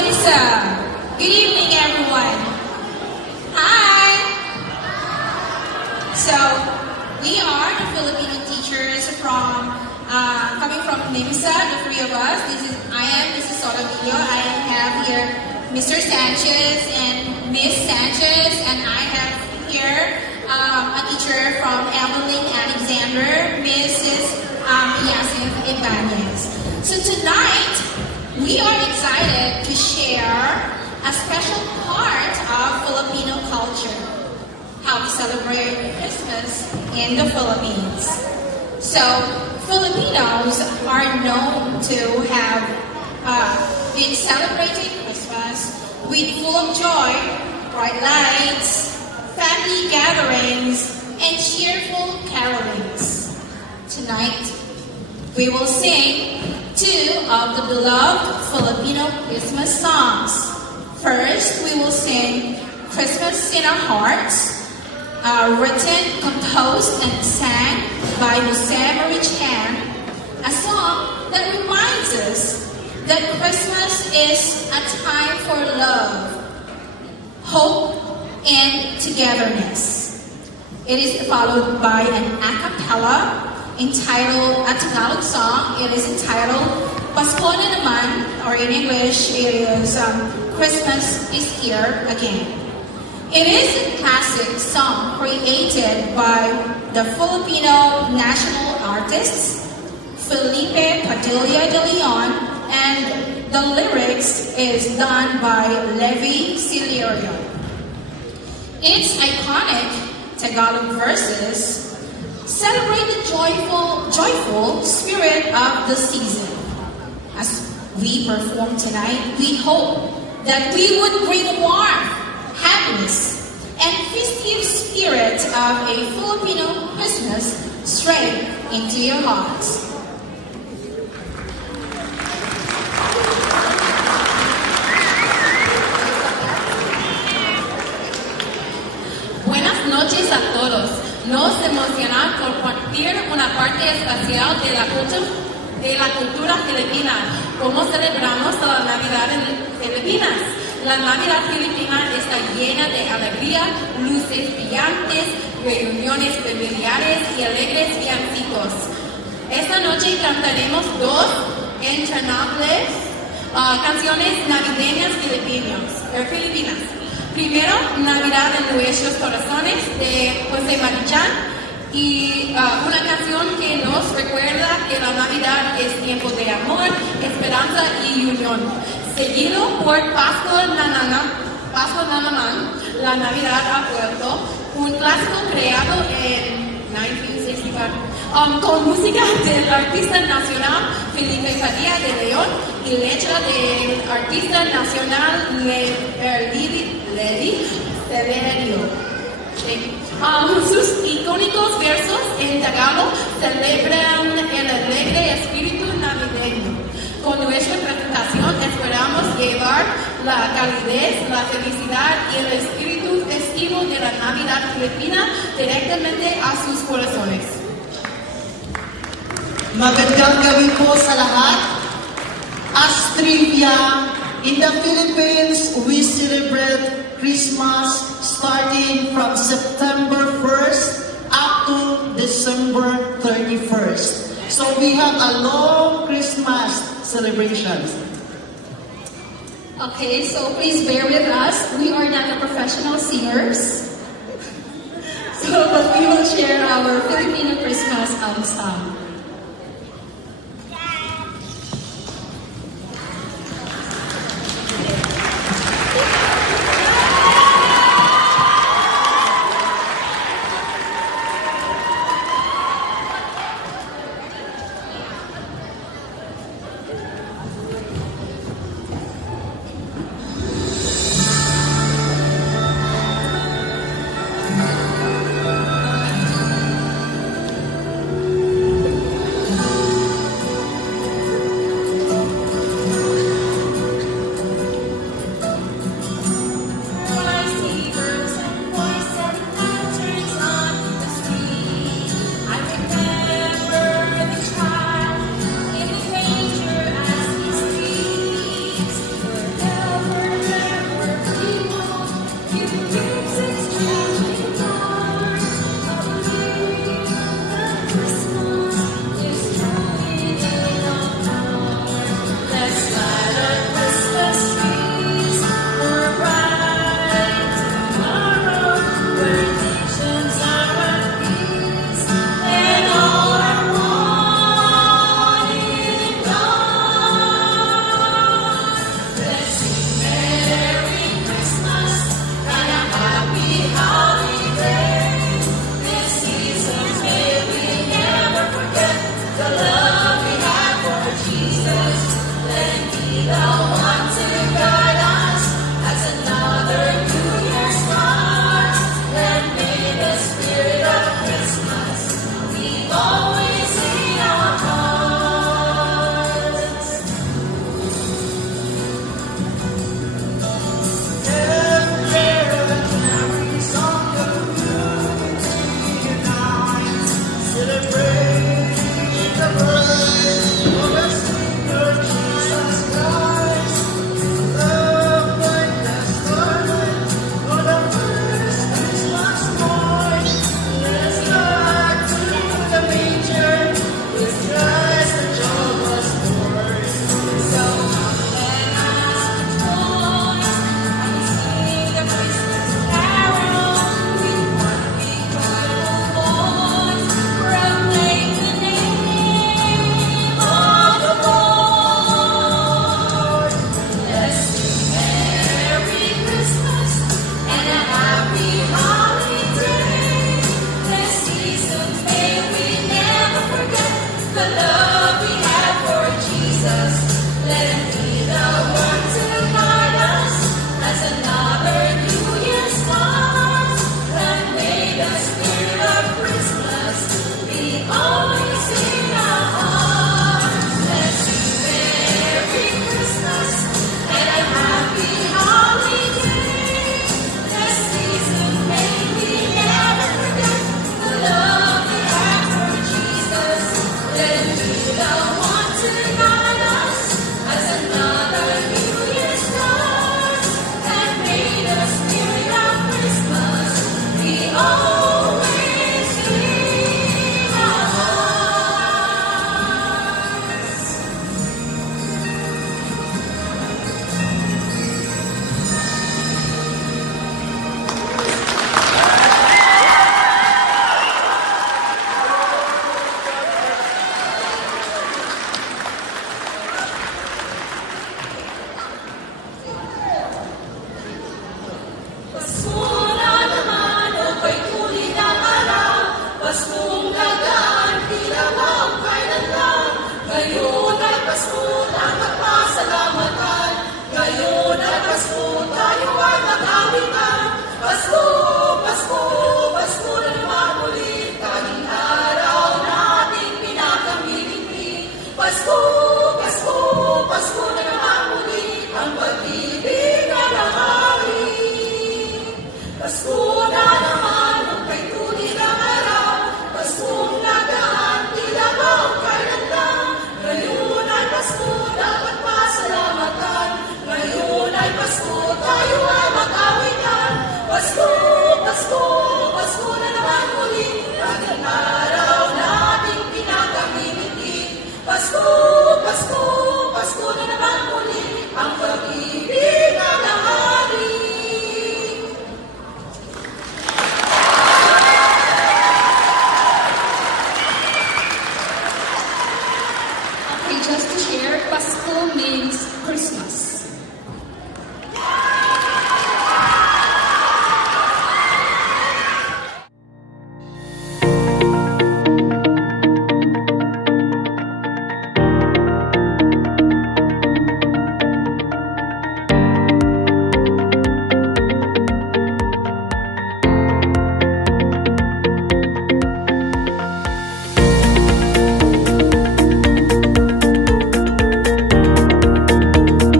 Nimsa. Good evening, everyone. Hi. So, we are the Filipino teachers coming from Nimsa, the three of us. I am Mrs. Sotovillo. I have here Mr. Sanchez and Miss Sanchez, and I have here a teacher from Evelyn Alexander, Mrs. Yasif Ibanez. So tonight, we are excited to share a special part of Filipino culture, how we celebrate Christmas in the Philippines. So, Filipinos are known to have been celebrating Christmas with full of joy, bright lights, family gatherings, and cheerful carolings. Tonight, we will sing two of the beloved Filipino Christmas songs. First, we will sing Christmas in Our Hearts, written, composed, and sang by Jose Marichan, a song that reminds us that Christmas is a time for love, hope, and togetherness. It is followed by an a cappella entitled, a Tagalog song. It is entitled Pasko na Naman, or in English, it is Christmas is Here Again. It is a classic song created by the Filipino national artists, Felipe Padilla de Leon, and the lyrics is done by Levi Ciliario. Its iconic Tagalog verses celebrate the joyful spirit of the season. As we perform tonight, we hope that we would bring warmth, happiness, and festive spirit of a Filipino Christmas straight into your hearts. Buenas noches a todos. Nos emociona compartir una parte especial de la cultura filipina, cómo celebramos la Navidad en Filipinas. La Navidad filipina está llena de alegría, luces brillantes, reuniones familiares y alegres villancicos. Esta noche cantaremos dos entrañables canciones navideñas filipinas. Primero, Navidad en Nuestros Corazones, de Jose Marichan, y una canción que nos recuerda que la Navidad es tiempo de amor, esperanza y unión. Seguido por Pasko na Naman, La Navidad ha vuelto, un clásico creado en 1964, con música del artista nacional Felipe Padilla de León y letra del artista nacional Levi Ciliario. Sus icónicos versos en Tagalog celebran el alegre espíritu navideño. Con nuestra presentación esperamos llevar la calidez, la felicidad y el espíritu festivo de la Navidad filipina directamente a sus corazones. Magandang gabi po sa lahat. As trivia, in the Philippines, we celebrate Christmas starting from September 1st up to December 31st. So we have a long Christmas celebration. Okay, so please bear with us. We are not the professional singers. But we will share our Filipino Christmas song.